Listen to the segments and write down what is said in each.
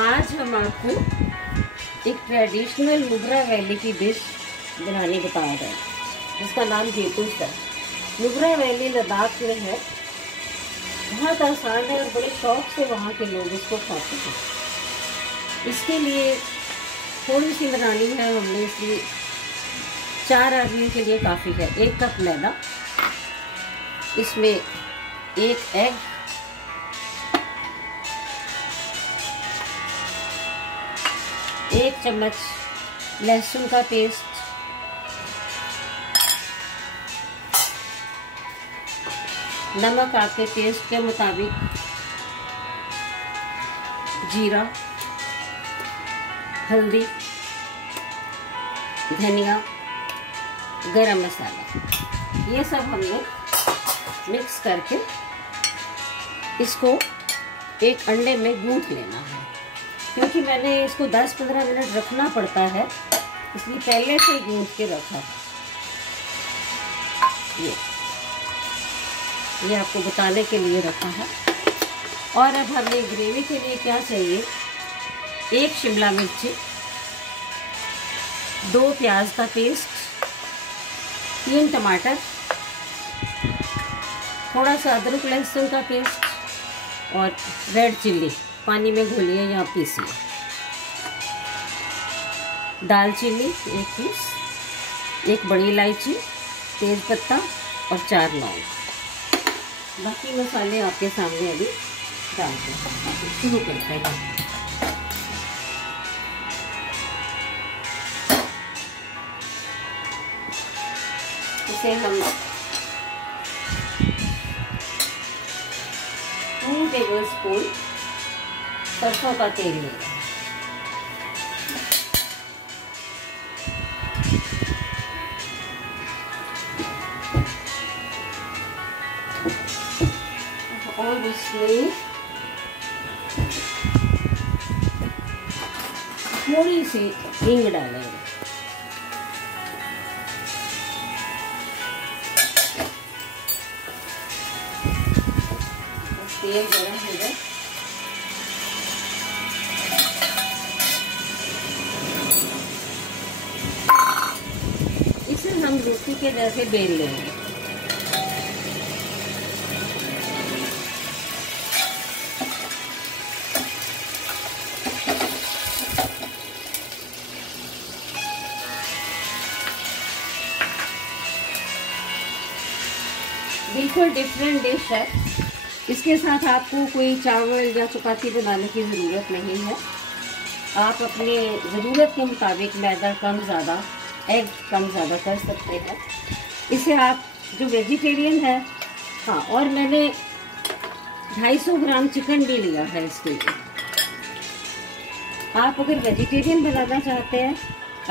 आज हम आपको एक ट्रेडिशनल नुब्रा वैली की डिश बनाने बता रहे हैं, जिसका नाम गेतुश है। नुब्रा वैली लद्दाख में है, बहुत आसान है और बड़े शौक से वहाँ के लोग इसको खाते हैं। इसके लिए थोड़ी सी बनानी है हमने, इसलिए 4 आदमियों के लिए काफ़ी है। 1 कप मैदा, इसमें 1 एग, 1 चम्मच लहसुन का पेस्ट, नमक आपके टेस्ट के मुताबिक, जीरा, हल्दी, धनिया, गरम मसाला, ये सब हमने मिक्स करके इसको एक अंडे में गूंथ लेना है। क्योंकि मैंने इसको 10-15 मिनट रखना पड़ता है, इसलिए पहले से ही गूंथ के रखा है। ये आपको बताने के लिए रखा है। और अब हमें ग्रेवी के लिए क्या चाहिए? 1 शिमला मिर्ची, 2 प्याज का पेस्ट, 3 टमाटर, थोड़ा सा अदरक लहसुन का पेस्ट और रेड चिल्ली पानी में घोलिए या पीसिए, दालचीनी 1 पीस, 1 बड़ी इलायची, तेज पत्ता और 4 लौंग। बाकी मसाले आपके सामने अभी डालते हैं। शुरू करते हैं। इसे हम 2 टेबलस्पून सरसों का तेल लेंगे। और इसमें थोड़ी सी हींग डालेंगे। तेल गरम हो जाए, इसे हम रोटी के जैसे बेल लेंगे। बिल्कुल डिफरेंट डिश है। इसके साथ आपको कोई चावल या चपाती बनाने की ज़रूरत नहीं है। आप अपने ज़रूरत के मुताबिक मैदा कम ज़्यादा, एग कम ज़्यादा कर सकते हैं। इसे आप जो वेजिटेरियन है, हाँ, और मैंने 250 ग्राम चिकन भी लिया है इसके लिए। आप अगर वेजिटेरियन बनाना चाहते हैं,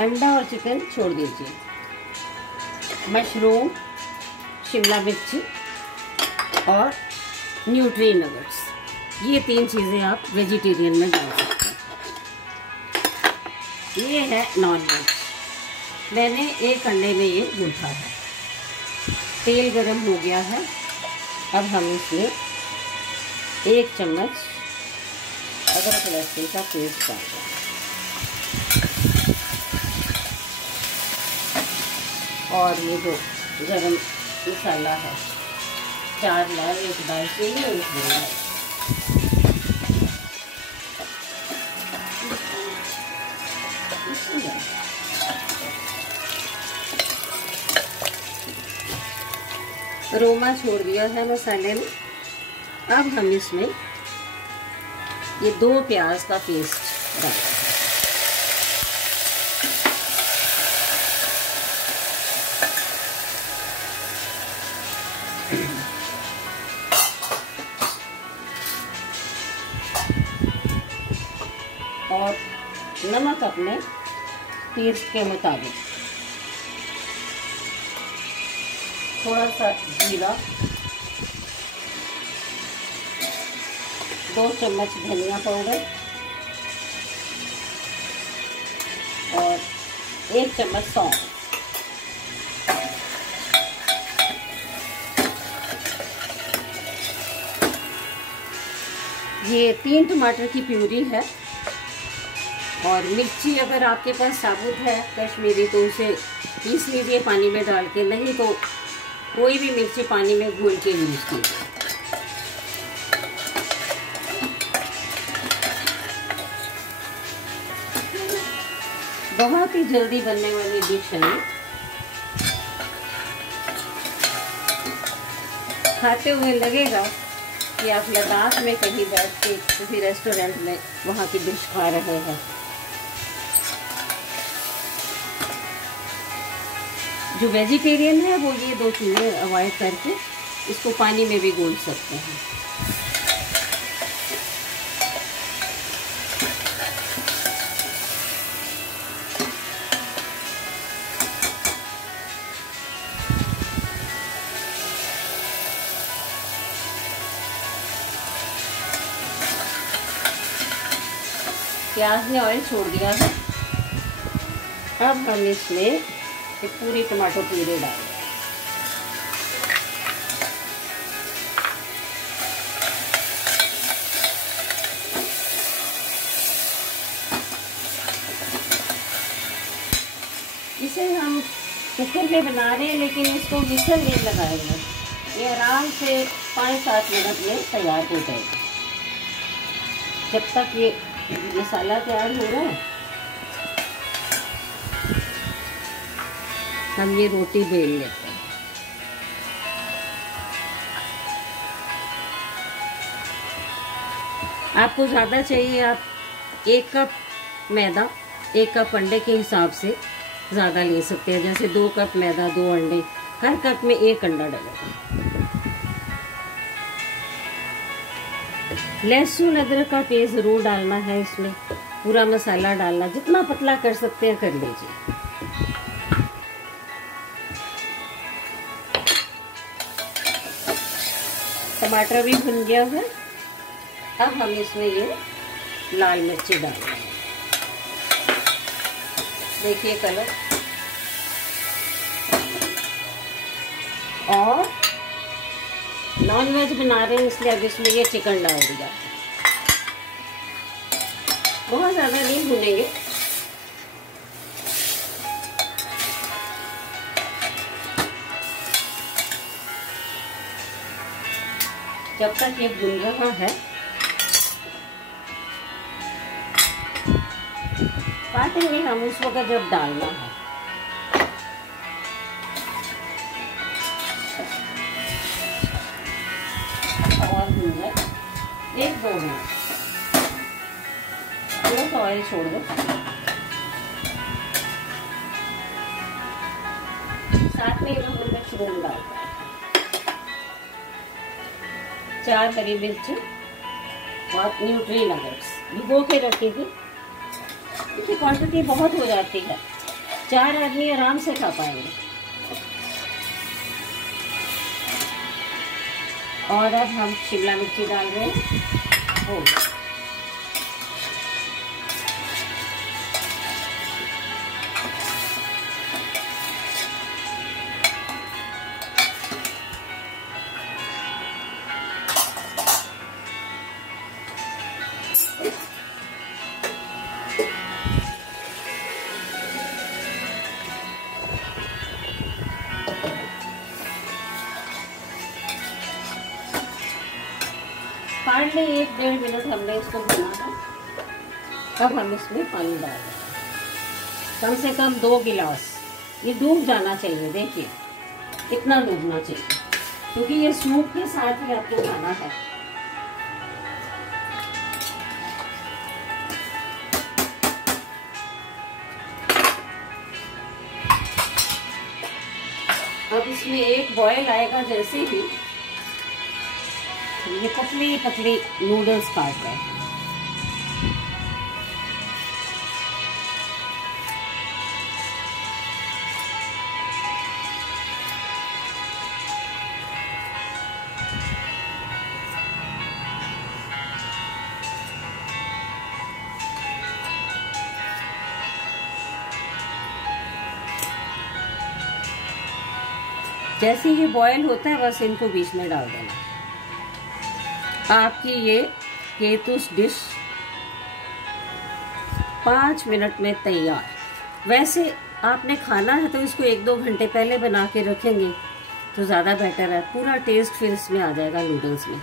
अंडा और चिकन छोड़ दीजिए। मशरूम, शिमला मिर्ची और न्यूट्री नगेट्स, ये 3 चीज़ें आप वेजिटेरियन में डाल सकते हैं। ये है नॉन वेज, मैंने 1 अंडे में ये गूंथा है। तेल गरम हो गया है। अब हम इसमें 1 चम्मच अदरक लहसुन का पेस्ट डालते हैं और ये जो गरम मसाला है, 4 लौंग, 1 दालचीनी और 1 बड़ी इलायची। अरोमा छोड़ दिया है मसाले ने। अब हम इसमें ये 2 प्याज का पेस्ट डालते हैं। और नमक अपने टेस्ट के मुताबिक, थोड़ा सा जीरा, 2 चम्मच धनिया पाउडर और 1 चम्मच सौंफ। ये 3 टमाटर की प्यूरी है और मिर्ची अगर आपके पास साबुत है कश्मीरी तो उसे पीस लीजिए पानी में डाल के, नहीं तो कोई भी मिर्ची पानी में घोल के यूज कीजिए। बहुत ही जल्दी बनने वाली डिश है। खाते हुए लगेगा कि आप लद्दाख में कहीं बैठ के किसी रेस्टोरेंट में वहाँ की डिश खा रहे हैं। जो वेजिटेरियन है वो ये 2 चीज़ें अवॉइड करके इसको पानी में भी घोल सकते हैं। प्याज ने ऑयल छोड़ दिया है। अब हम इसमें एक पूरी टमाटो प्यूरी डाल दें। इसे हम कुकर में बना रहे हैं लेकिन इसको विसल नहीं लगाएंगे, ये आराम से 5-7 मिनट में तैयार हो जाएगा। जब तक ये मसाला तैयार हो रहा है हम ये रोटी बेल लेते हैं। आपको ज़्यादा चाहिए आप 1 कप मैदा 1 कप अंडे के हिसाब से ज़्यादा ले सकते हैं। जैसे 2 कप मैदा 2 अंडे, हर कप में 1 अंडा डलेगा। लहसुन अदरक का पेस्ट ज़रूर डालना है इसमें। पूरा मसाला डालना, जितना पतला कर सकते हैं कर लीजिए। टमाटर भी भुन गया है। अब हम इसमें ये लाल मिर्ची डाल देंगे। देखिए कलर, और नॉन वेज बना रहे हैं इसलिए अब इसमें ये चिकन डाल दिया। बहुत ज़्यादा नहीं भुनेंगे, जब तक ये भुन रहा है काटेंगे हम उस वक्त जब डालना है। और भून जाए 1-2 मिनट, थोड़ा सा ऑयल छोड़ दो। साथ में हम मशरूम डाल दें, 4 हरी मिर्ची और न्यूट्री नगेट्स भिगो के रखी थी। इसकी क्वांटिटी बहुत हो जाती है, 4 आदमी आराम से खा पाएंगे। और अब हम शिमला मिर्ची डाल रहे हैं। हार्डली 1-1.5 मिनट हमने इसको भुना था। अब हम इसमें पानी डाल दें, कम से कम 2 गिलास। ये डूब जाना चाहिए, देखिए इतना डूबना चाहिए, क्योंकि ये सूप के साथ ही आपको खाना है। अब इसमें एक बॉयल आएगा, जैसे ही ये पतली पतली नूडल्स काट रहे हैं। जैसे ये बॉयल होता है बस इनको बीच में डाल देना। आपकी ये केतुस डिश 5 मिनट में तैयार। वैसे आपने खाना है तो इसको 1-2 घंटे पहले बना के रखेंगे तो ज़्यादा बेटर है, पूरा टेस्ट फिर इसमें आ जाएगा नूडल्स में।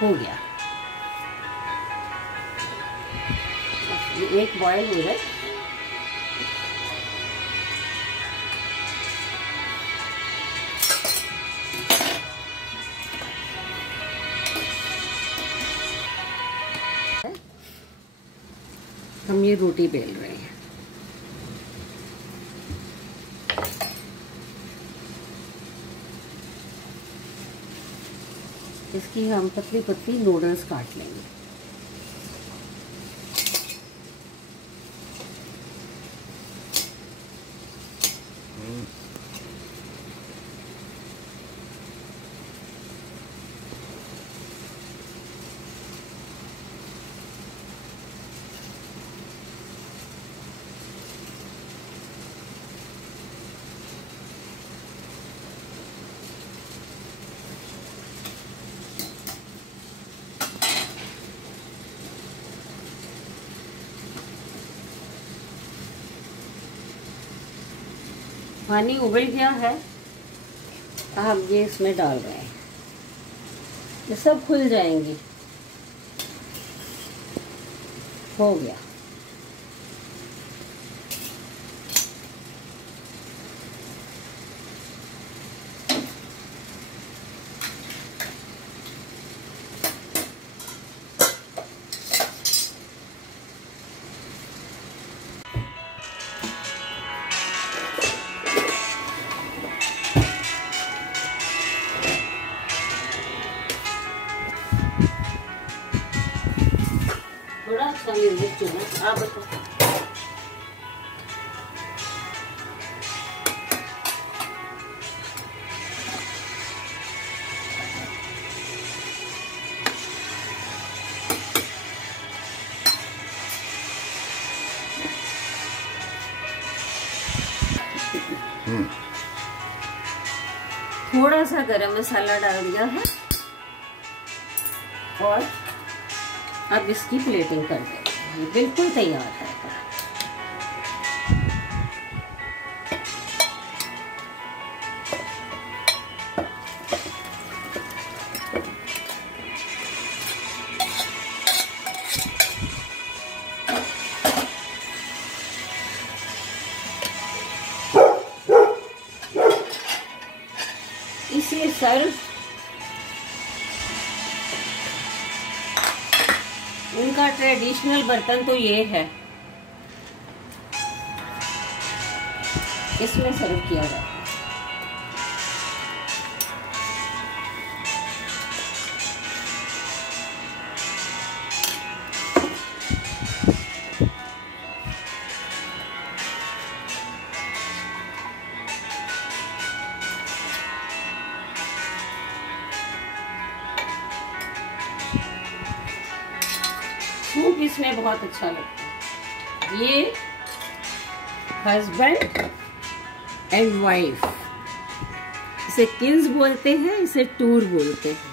हो गया, एक बॉयल हो जाए। हम ये रोटी बेल रहे हैं। इसकी हम पतली पतली नूडल्स काट लेंगे। पानी उबल गया है, हम ये इसमें डाल रहे हैं, ये सब खुल जाएंगी। हो गया। थोड़ा अच्छा म्यूजिक चुना, आप बताओ। थोड़ा सा गरम मसाला डाल दिया है और अब इसकी प्लेटिंग कर देंगे। ये बिल्कुल तैयार है। इसे सर्व उनका ट्रेडिशनल बर्तन तो ये है, इसमें सर्व किया जाता है। सूप इसमें बहुत अच्छा लगता है। ये हस्बैंड एंड वाइफ, इसे किड्स बोलते हैं, इसे टूर बोलते हैं।